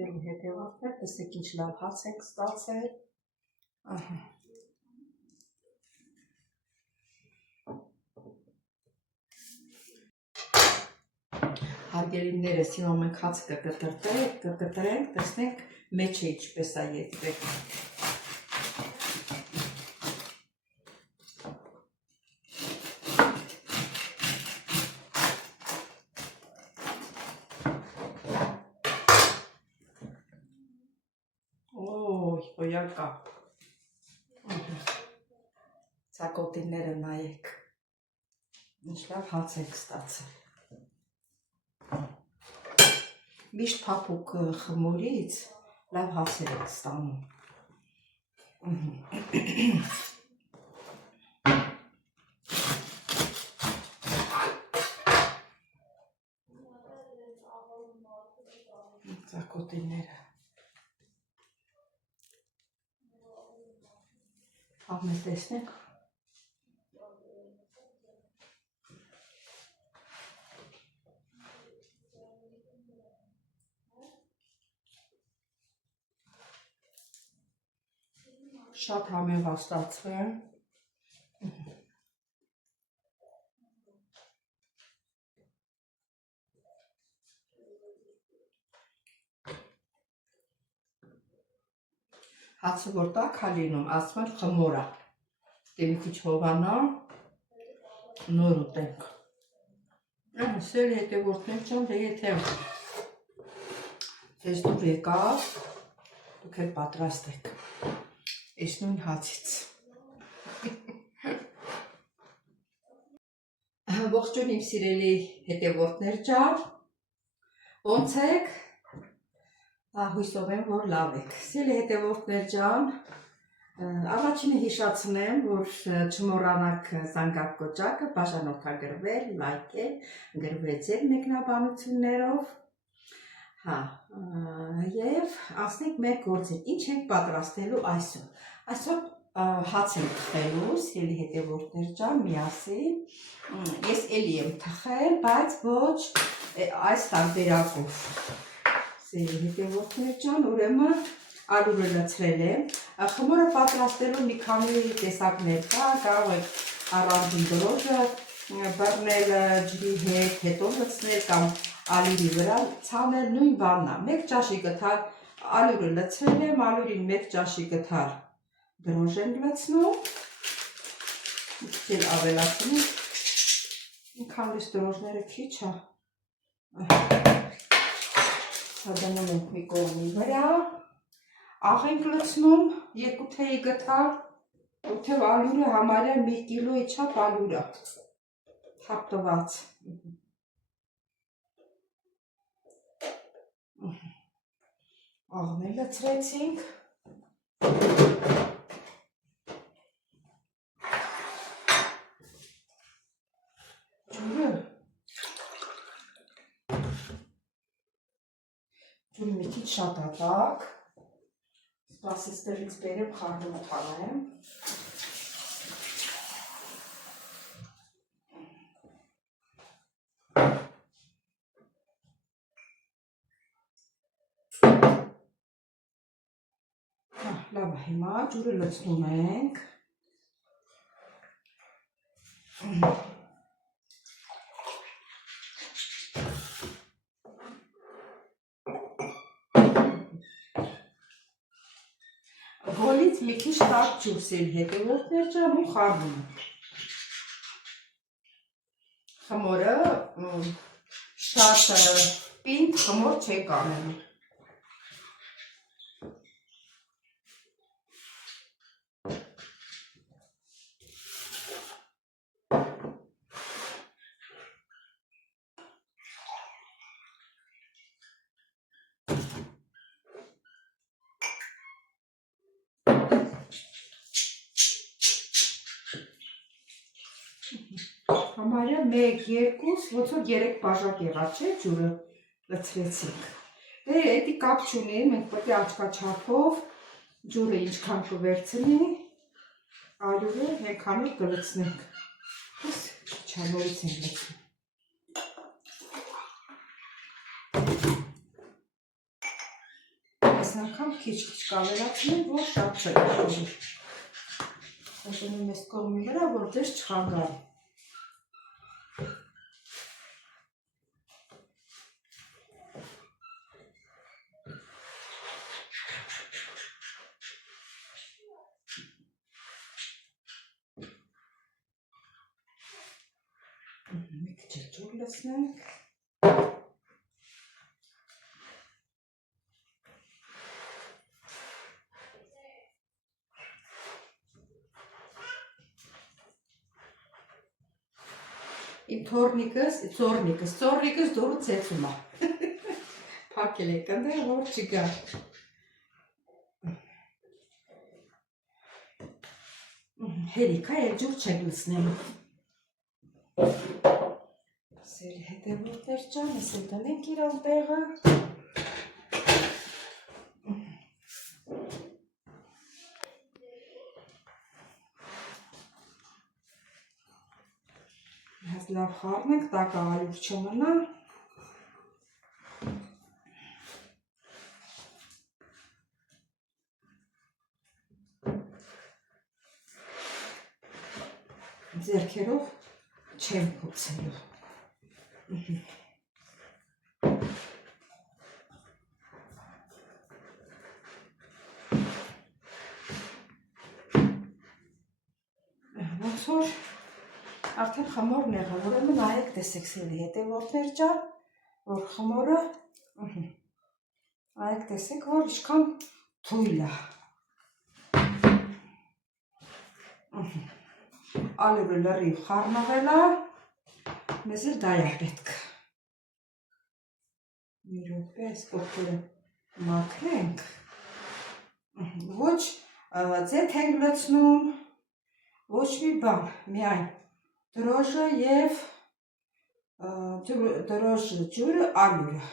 Հետևորդներ, տեսեք ինչ լավ հաց ենք ստացել։ Հարգելիներս, հիմա մենք հացը կկտրենք, տեսնենք մեջը ինչպես է եթվեք։ Հոյակա։ Ցակոտիները նայեք։ Ինչ լավ հաց ենք ստացել։ Միշտ փափուկ խմորից լավ հացեր ենք ստանում։ Ցակոտիները։ Ամեն տեսնեք։ Շատ համեղ ստացվել։ Հացը որ տաք է լինում, ասում են խմոր է։ Դե մի քիչ հովանա, նոր ուտենք։ Սեր հետևորդներ ջան, դե եթե ձեզ դուր եկավ, դուք էլ պատրաստեք այս նույն հացից։ Ողջույն իմ սիրելի հետևորդներ ջան, ոնց եք։ Հույսով եմ, որ լավ եք։ Սիրելի հետևորդներ ջան, առաջինը հիշացնեմ, որ չմոռանաք զանգակ կոճակը բաժանորդագրվել, լայքել, գրվել ձեր մեկնաբանություններով։ Եվ ասենք մեր գործին, ինչ ենք պատրաստելու այսօր։ Այսօր հաց ենք թխելու, սիրելի հետևորդներ ջան, միասին։ Ես էլի եմ թխել, բայց ոչ այս տարբերակով։ Սիրելի հետևորդներ ջան, ուրեմն ալուրը լցրել եմ։ Խմորը պատրաստելու մի քանի տեսակներ կա, կարող եք առանձին դրոժը բռնել ջրի հետ, հետո լցնել կամ ալյուրի վրա ցանել, նույն բանն է։ 1 ճաշի գթալ ալյուրը լցրել եմ, ալյուրին 1 ճաշի գթալ դրոժ եմ լցնում։ Ինչ ավելացնում։ Ինքանից դրոժները քիչ է։ Դնում ենք մի կողմի վրա, աղ ենք լցնում 2 թեյի գթալ, որտեղ ալյուրը համարյա 1 կիլոյի չափ ալյուր է, թափտված։ Աղն էլ լցրեցինք։ Ջուրը մի քիչ շատ ատակ, սպասից տեղից բերեմ խառնում թանեմ։ Լավ, հիմա ջուրը լցնում ենք։ Գոլից մի քիչ տաք ջուր, սիրելի հետևորդներ ջան, ու խառնում ենք։ Խմորը շատ պինդ խմոր չեք անելու։ Համարյա 1, 2, ոնց որ 3 բաժակ եղավ, չէ՞ ջուրը լցրեցինք։ Դե էդի կապ չունի, մենք պետք է աչքաչափով ջուրը ինչքան կվերցնի, ալյուրը այնքան էլ կլցնենք։ Չանորից ենք լցնում։ այս անգամ քիչ-քիչ կավելացնեմ, որ շատ չգործի։ Դնում ես կողմի վրա, որ դες չխանգարի։ Մի քիչ ջուր լցնենք։ Իմ ծորնիկս դուրը ծեծում է։ Փակել եք ընդեղ, որ չգա։ Հերիք է, ջուր չեք լցնելու։ Սերի հետևորդներ ջան, ես էլ դնենք իրան տեղը։ Հենց լավ խառնենք, տակը ալյուր չմնա։ Ձեռքերով չեմ փոցելու։ Ոնց որ արդեն խմորն եղավ, ուրեմն նայեք տեսեք սիրելի հետևորդներ ջան, որ խմորը նայեք տեսեք, որ ինչքան թույլ է։ Ալյուրը լրիվ խառնվել է, մեզ էլ դա է պետք։ Մի րոպե, այս կողքերը մաքրենք։ Ոչ ձեթ ենք լցնում, ոչ մի բան, միայն դրոժը և դրոժը, ջուրը, ալյուրը։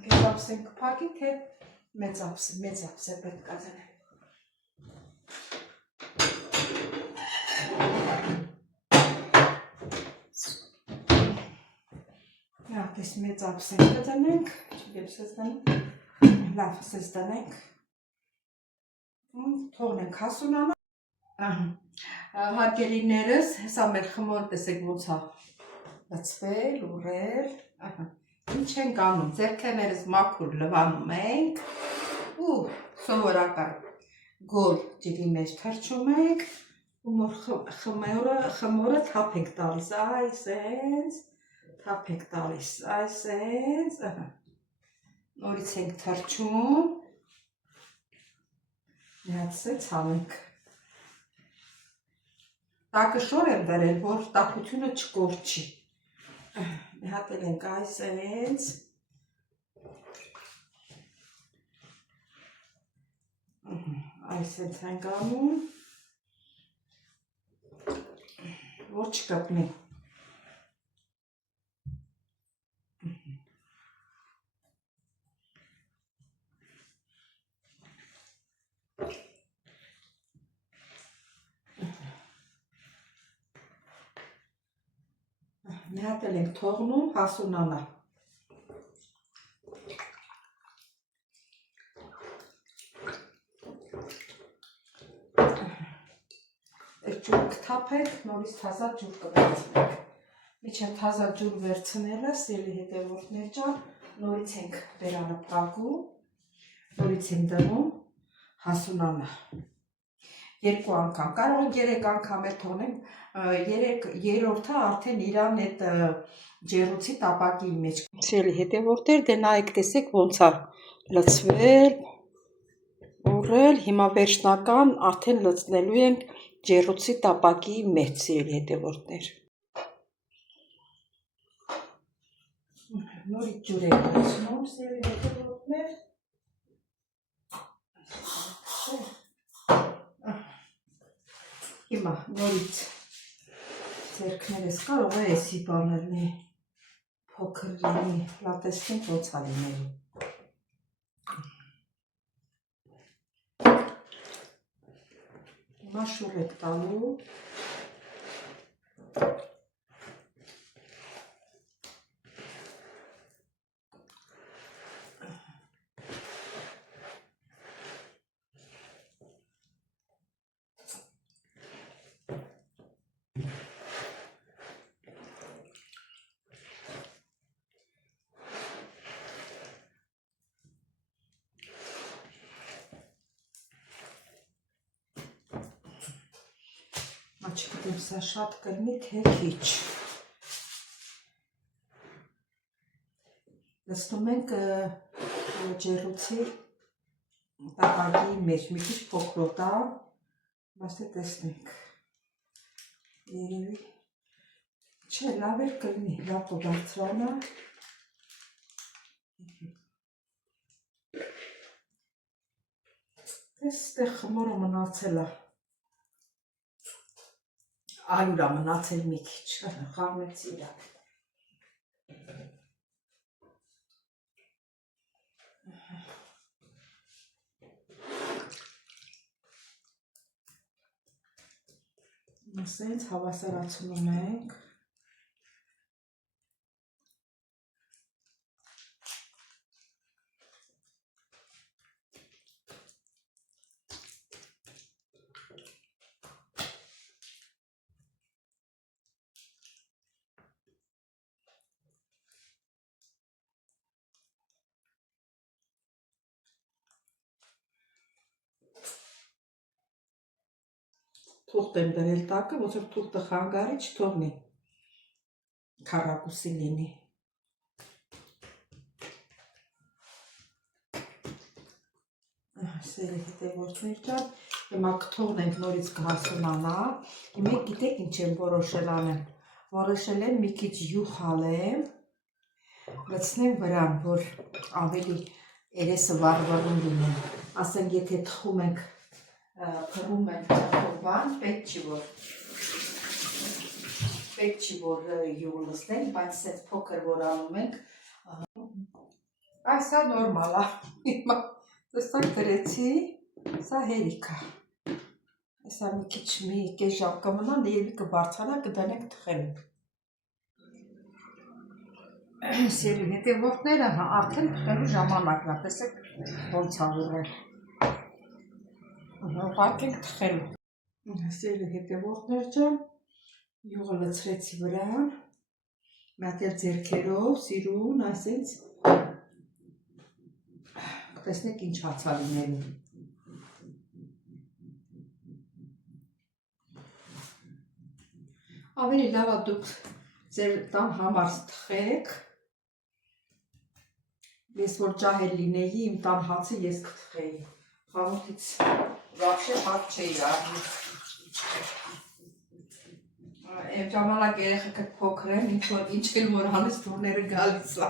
Մեծ ափսեն կփակի, թե մեծ ափս է պետք է դնել։ Այս մեծ ափսեն կդնենք, չգեմ սեզ դնենք, լավ սեզ դնենք, թողնենք հասունանա։ Հարգելիներս, հեսա մեր խմոր տեսեք ոնց է լցվել, ուռել, ինչ ենք անում, ձեռքերներս մաքուր լվանում ենք ու սովորական գոլ ջրի մեջ թռչում ենք ու խմորը թափ ենք տալիս, այսենց, թափ ենք տալիս, այսենց, նորից ենք թռչում, մի հատ սենց հանենք։ Տակը շոր եմ դրել, որ տաքությունը չկորչի։ Մի հատ էլ ենք այսենց, այսենց ենք անում, որ չկպնի։ Մի հատ էլ ենք թողնում հասունանա։ Ջուր կթափենք, նորից թազա ջուր կվերցնենք։ Միջև թազա ջուր վերցնելը, սիրելի հետևորդներ ջան, նորից ենք բերանը փակում, նորից ենք դնում հասունանա։ Երկու անգամ, կարող ենք 3 անգամ էլ թողնենք, երրորդը արդեն իրան այդ ջեռուցի տապակի մեջ։ Սիրելի հետևորդներ, դե նայեք տեսեք ոնց է լցվել, ուռել, հիմա վերջնական արդեն լցնելու ենք ջեռուցի տապակի մեջ, սիրելի հետևորդներ։ Նորից ջուր ենք լցնում, սիրելի հետևորդներ։ Հիմա նորից ձեռքներս կարող է էսի բաներնի փոքր լինի, լատեսնենք ոնց է լինելու։ Հիմա շուռ եք տալու։ Չգիտեմ, սա շատ կլինի, թե քիչ։ Լցնում ենք ջեռուցի տապակի մեջ, մի քիչ փոքրոտ է, բայց թե տեսնենք։ Երևի չէ, լավ էր կլինի, լավ կդարձրանը։ Այստեղ խմորը մնացել է։ Ալյուր է մնացել մի քիչ, խառնեցի իրար։ Ասենց հավասարացնում ենք։ Թուղթ եմ դրել տակը, ոնց որ թուղթը խանգարի չթողնի, քառակուսի լինի։ Սերի հետևորդներ ջան, հիմա կթողնենք նորից կհասունանա։ Հիմա գիտեք ինչ եմ որոշել անեմ։ Որոշել եմ մի քիչ յուղ հալեմ, լցնեմ վրան, որ ավելի երեսը վառվռուն լինեն։ Ասենք եթե թխում ենք փռում ենք բան, պետք չի որ յուղ լցնենք, բայց սենց փոքր որ անում ենք, այս սա նորմալ է, հիմա տեսակ դրեցի, սա հերիք է, սա մի քիչ մի կես ժամ կմնա, երևի կբարձրանա, կդնենք թխելու։ Սերի հետևորդները արդեն թխելու ժամանակն է, տեսեք ոնց ա ուրել։ Ուղարկենք թխելու։ Սերի հետևորդներ ջան, յուղը լցրեցի վրան, մեկ էլ ձեռքերով, սիրուն, այսենց տեսնեք ինչ հաց ա լինելու։ Ավելի լավ է դուք ձեր տան համար թխեք։ Ես որ ջահել լինեի, իմ տան հացը ես կթխեի։ Խանութից вообще հաց չէի առնի։ Եմ ժամանակ երեխեքը փոքր են, ինչ էլ որ անես դուրները գալիս է։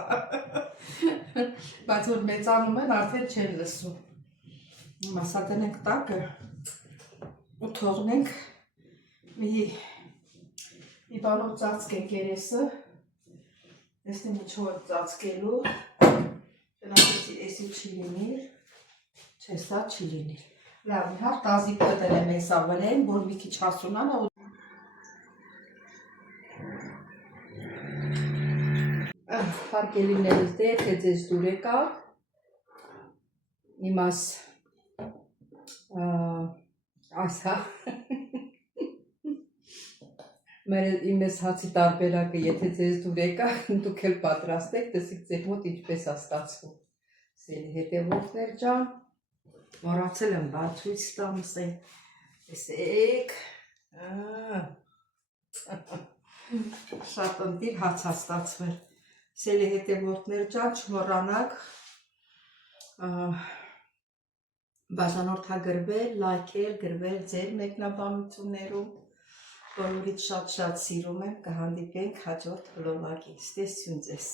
Բայց որ մեծանում են, արդեն չեն լսում։ Հիմա սա դնենք տակը ու թողնենք մի բանով ծածկենք երեսը։ Տեսնեմ ինչ որ ծածկելու։ Գնացեցի էսի չի լինիր, չէ սա չի լինիր։ Լավ, իհար տազիկը դնեմ էսա վրեն, որ մի քիչ հասունանա։ Հարգելիներս դե եթե ձեզ դուր եկավ, իմաս այս հա, իմես հացի տարբերակը եթե ձեզ դուր եկավ, դուք էլ պատրաստեք, տեսիք ձեր մոտ ինչպես է ստացվում։ Սերի հետևորդներ ջան, մոռացել եմ բացույց տամ, տեսեք, շատ ընտիր հաց է ստացվել։ Սերի հետևորդներ ջան, չմոռանաք բաժանորդագրվել, լայքել, գրվել ձեր մեկնաբանություններում, բոլորիդ շատ-շատ սիրում եմ, կհանդիպենք հաջորդ վլոգին, ստեսություն ձեզ։